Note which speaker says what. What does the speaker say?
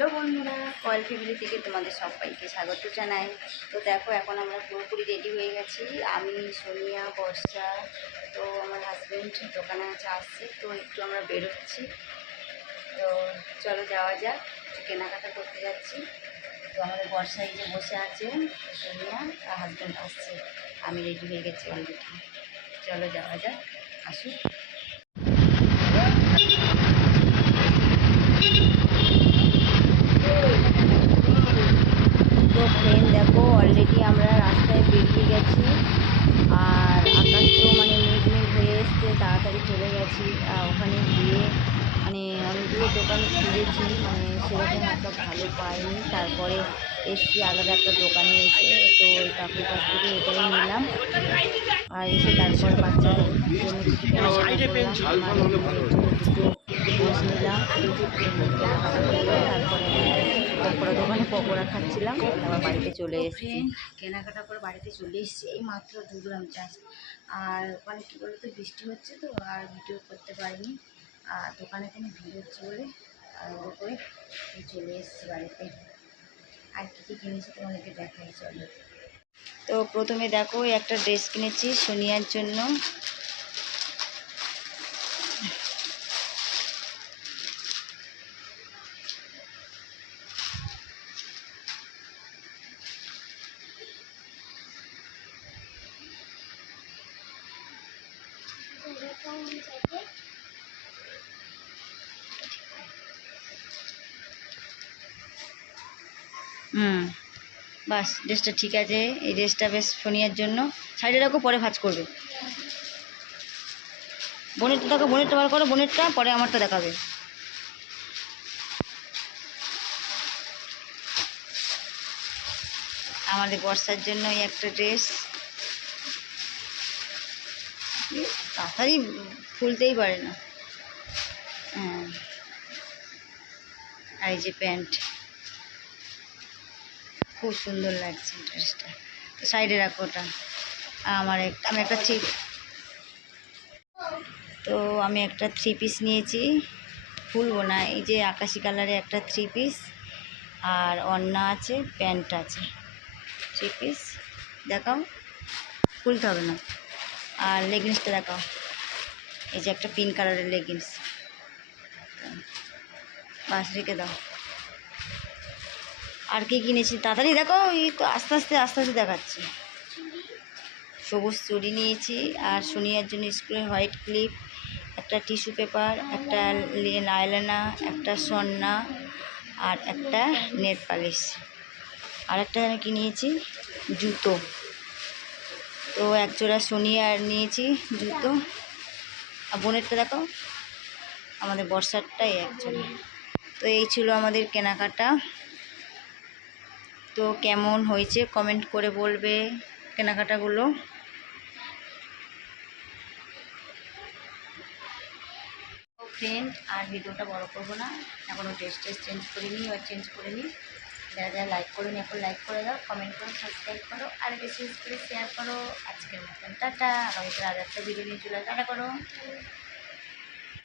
Speaker 1: Hello বন্ধুরা coil family থেকে তোমাদের সবাইকে স্বাগত জানাই। তো দেখো, এখন আমরা পুরোপুরি রেডি হয়ে গেছি। আমি, সোনিয়া, বর্ষা, তো আমার হাজব্যান্ড দোকানে আছে, আসছে। তো একটু আমরা বেরোচ্ছি। তো চলো যাওয়া যাক কেনাকাটা করতে যাচ্ছি। তো আমাদের বর্ষা এই যে বসে আছে, সোনিয়া আর হাজব্যান্ড আসছে। আমি রেডি হয়ে গেছি অলরেডি চলো যাওয়া যাক, আসুক তো ফ্রেন্ড দেখো অলরেডি আমরা রাস্তায় বেরিয়ে গেছি। আর আকাশ তো মানে মেঘ মেঘ হয়ে এসছে, তাড়াতাড়ি চলে গেছি। ওখানে গিয়ে মানে অনেকগুলো দোকান খুঁজেছি মানে সেরকম একটা ভালো পাইনি। তারপরে এসছি আলাদা একটা দোকানে এসে, তো ওই কাকুর কাছ থেকে এটাই নিলাম। আর এসে তারপর বাচ্চাদের জন্য কিছু দুটো ড্রেস নিলাম তারপরে পকোড়া দোকানে পকোড়া খাচ্ছিলাম আবার বাড়িতে চলে এসেছি। কেনাকাটা করে বাড়িতে চলে এসেছি এই মাত্র ঢুকলাম চাষ আর ওখানে কী বলতো বৃষ্টি হচ্ছে তো আর ভিডিও করতে পারিনি। আর দোকানে কোনো ভিড় হচ্ছে বলে আর ওর করে চলে এসেছি বাড়িতে। আর কী কী কিনেছি তোমাদেরকে দেখাই চলো। তো প্রথমে দেখো একটা ড্রেস কিনেছি সোনিয়ার জন্য। হুম, বাস, ড্রেসটা ঠিক আছে। এই ড্রেসটা বেশ সোনিয়ার জন্য। রাখো পরে ভাজ করবে। বোনেরটা দেখো বোনেরটা বার করো বোনেরটা পরে আমারটা দেখাবে। আমাদের বর্ষার জন্য একটা ড্রেস। তাড়াতাড়ি খুলতেই পারে না। হ্যাঁ। আর এই যে প্যান্ট। খুব সুন্দর লাগছে ড্রেসটা। তো সাইডে রাখো ওটা। আমার একটা আমি একটা থ্রি, তো আমি একটা থ্রি পিস নিয়েছি। খুলবো না, এই যে আকাশি কালারে একটা থ্রি পিস। আর অন্না আছে, প্যান্ট আছে। Three piece. দেখাও। খুলতে হবে না। আর লেগিংসটা দেখাও এই যে একটা পিঙ্ক কালারের লেগিংস বাস, রেখে দাও। আর কি কিনেছি? তাড়াতাড়ি দেখো, এই তো আস্তে আস্তে আস্তে আস্তে দেখাচ্ছি। সবুজ চুড়ি নিয়েছি, আর সোনিয়ার জন্য স্কুলের হোয়াইট ক্লিপ, একটা টিস্যু পেপার, একটা লাইলানা একটা সন্না আর একটা নেট পালিশ। আর একটা আমি কি নিয়েছি? জুতো। তো এক জোড়া আর নিয়েছি জুতো। আর বোনেরটা দেখো, আমাদের বর্ষারটাই এক জোড়া। তো এই ছিল আমাদের কেনাকাটা। তো কেমন হয়েছে কমেন্ট করে বলবে কেনাকাটাগুলো। ফ্রেন্ড আর ভিডিওটা বড় করব না। এখনও ড্রেস ট্রেস চেঞ্জ করিনি আর চেঞ্জ করে নিই। যারা যারা লাইক করুন এখন লাইক করে দাও কমেন্ট করো সাবস্ক্রাইব করো, আর বেশি করে শেয়ার করো। আজকের মতন, টাটা। আগামীকাল আর একটা ভিডিও নিয়ে চলে টাটা করো।